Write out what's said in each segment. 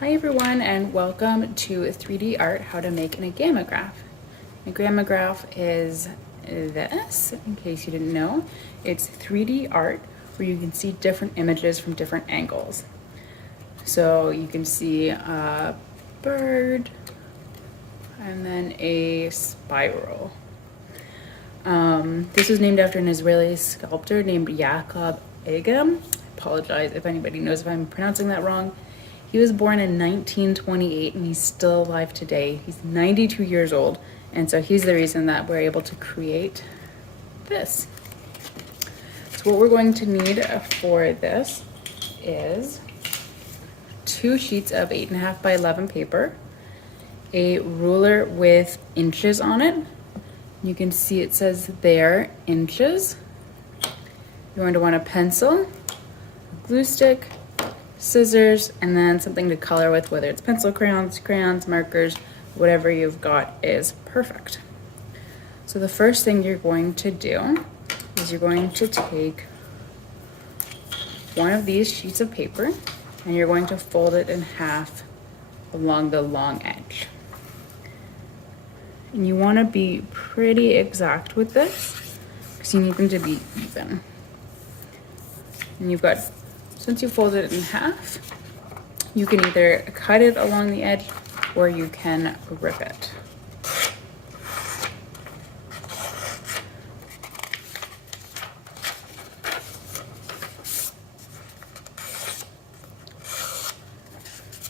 Hi everyone, and welcome to 3D Art, How to Make an Agamograph. A Gramograph is this, in case you didn't know. It's 3D art where you can see different images from different angles. So you can see a bird and then a spiral. This was named after an Israeli sculptor named Yaakov Agam. I apologize if anybody knows if I'm pronouncing that wrong. He was born in 1928 and he's still alive today. He's 92 years old, and so he's the reason that we're able to create this. So what we're going to need for this is 2 sheets of 8.5 by 11 paper, a ruler with inches on it. You can see it says there, inches. You're going to want a pencil, a glue stick, scissors, and then something to color with, whether it's pencil, crayons, markers, whatever you've got is perfect. So the first thing you're going to do is you're going to take one of these sheets of paper and you're going to fold it in half along the long edge. And you want to be pretty exact with this because you need them to be even. And you've got, since you folded it in half, you can either cut it along the edge or you can rip it.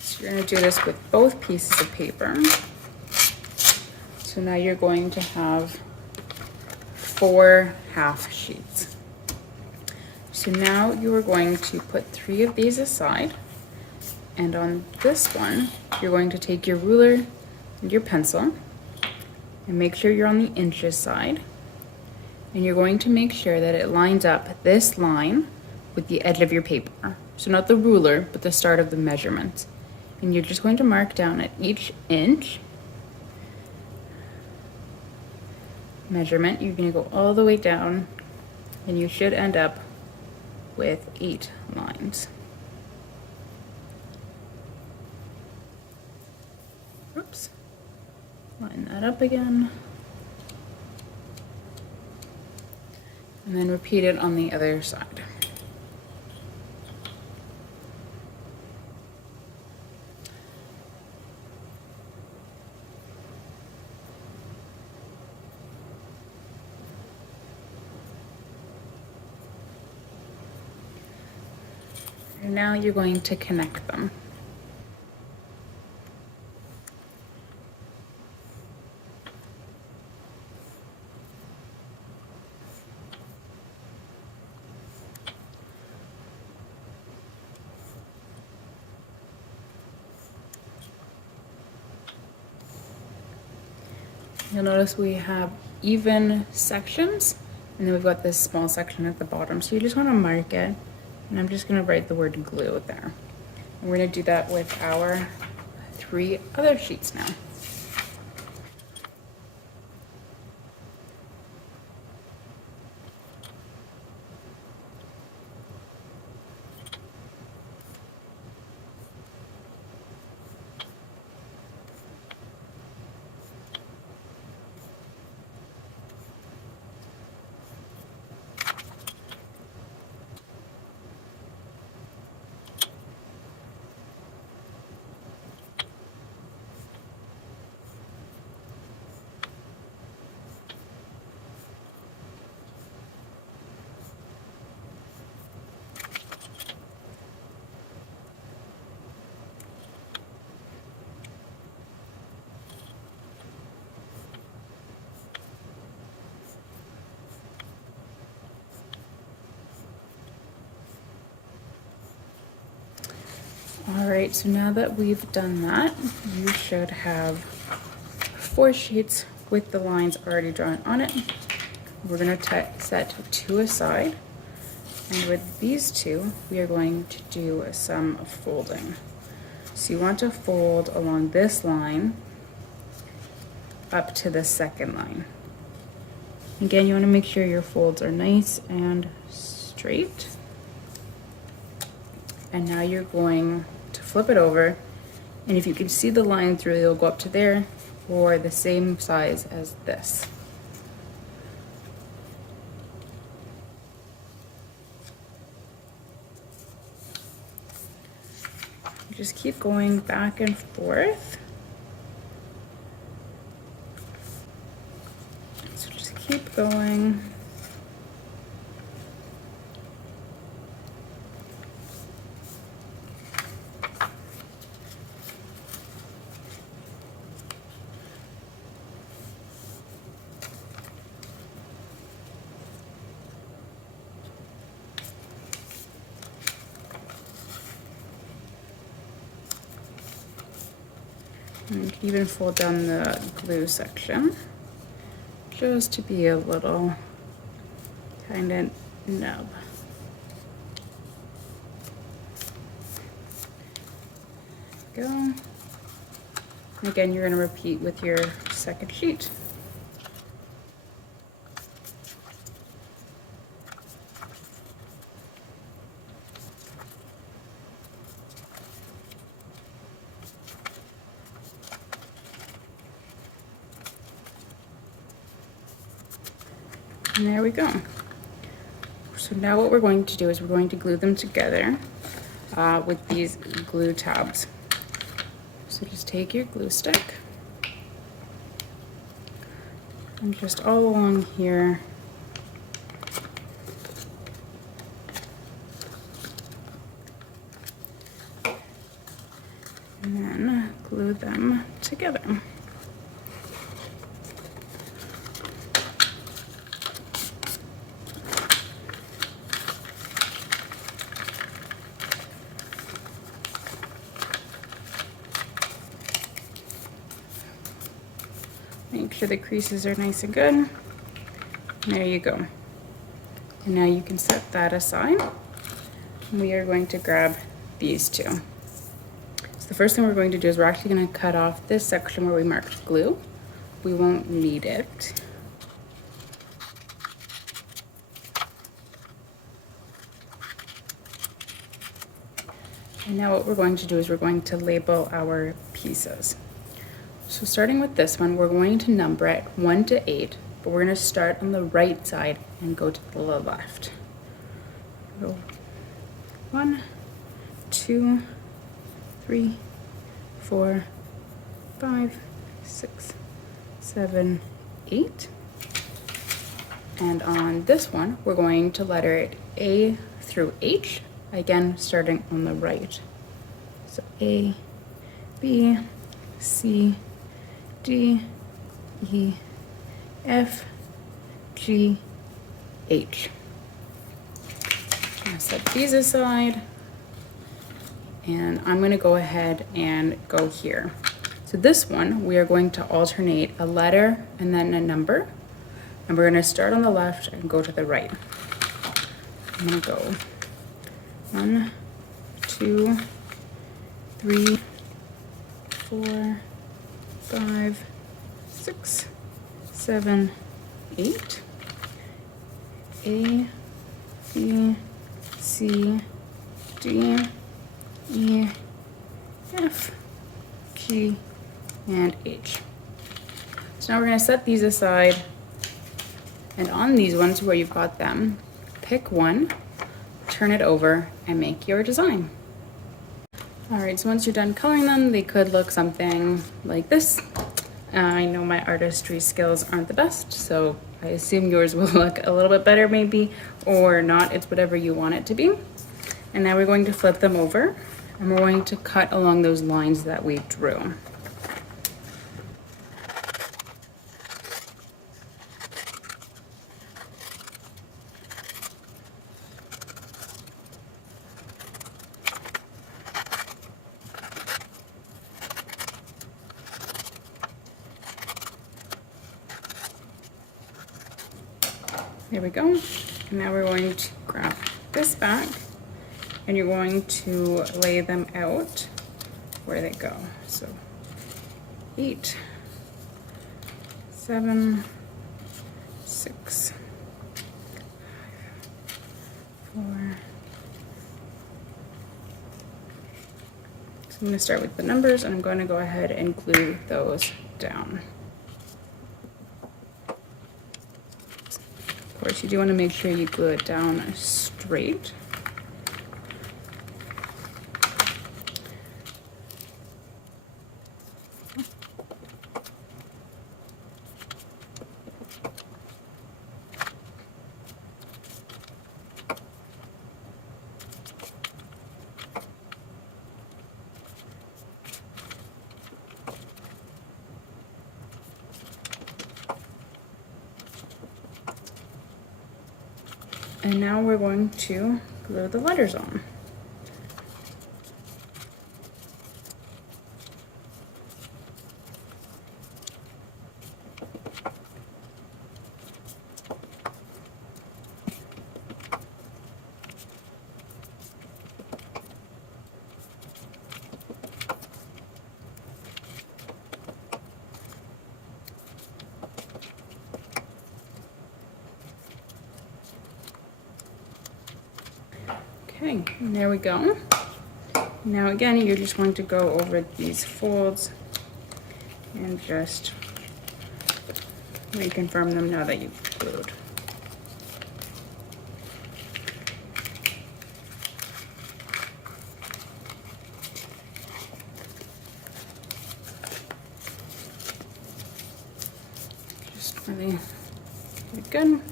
So you're going to do this with both pieces of paper. So now you're going to have 4 half sheets. So now you are going to put 3 of these aside, and on this one you're going to take your ruler and your pencil and make sure you're on the inches side, and you're going to make sure that it lines up this line with the edge of your paper. So not the ruler, but the start of the measurement. And you're just going to mark down at each inch measurement. You're going to go all the way down and you should end up with 8 lines. Oops. Line that up again. And then repeat it on the other side. And now you're going to connect them. You'll notice we have even sections, and then we've got this small section at the bottom. So you just want to mark it. And I'm just going to write the word glue there. And we're going to do that with our 3 other sheets now. All right, so now that we've done that, you should have 4 sheets with the lines already drawn on it. We're going to set 2 aside, and with these 2, we are going to do some folding. So you want to fold along this line up to the second line. Again, you want to make sure your folds are nice and straight. And now you're going to flip it over And if you can see the line through, it'll go up to there, or the same size as this. Just keep going back and forth. So just keep going. And you can even fold down the glue section just to be a little kind of nub. Go. And again, you're going to repeat with your second sheet. And there we go. So now what we're going to do is we're going to glue them together with these glue tabs. So just take your glue stick and just all along here, and then glue them together. Make sure the creases are nice and good. And there you go. And now you can set that aside. We are going to grab these two. So the first thing we're going to do is we're actually going to cut off this section where we marked glue. We won't need it. And now what we're going to do is we're going to label our pieces. So starting with this one, we're going to number it 1 to 8, but we're going to start on the right side and go to the left. So 1, 2, 3, 4, 5, 6, 7, 8. And on this one, we're going to letter it A through H, again starting on the right. So A, B, C, D, E, F, G, H. I'm going to set these aside, and I'm going to go ahead and go here. So this one, we are going to alternate a letter and then a number, and we're going to start on the left and go to the right. I'm going to go 1, 2, 3, 4, 5, 6, 7, 8. A, B, C, D, E, F, G, and H. So now we're going to set these aside, and on these ones where you've got them, pick one, turn it over, and make your design. Alright, so once you're done coloring them, they could look something like this. I know my artistry skills aren't the best, so I assume yours will look a little bit better maybe, or not. It's whatever you want it to be. And now we're going to flip them over, and we're going to cut along those lines that we drew. There we go. And now we're going to grab this back, and you're going to lay them out where they go. So 8, 7, 6, 4, I'm going to start with the numbers, and I'm going to go ahead and glue those down. Of course, you do want to make sure you glue it down straight. And now we're going to glue the letters on. Okay, and there we go. Now again, you're just going to go over these folds and just reconfirm them now that you've glued. Just really get good.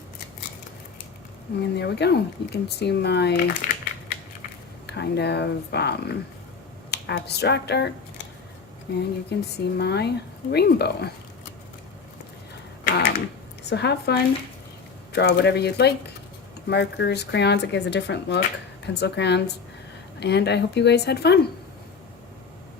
And there we go. You can see my kind of abstract art, and you can see my rainbow. So have fun, draw whatever you'd like, markers, crayons, it gives a different look, pencil crayons, and I hope you guys had fun.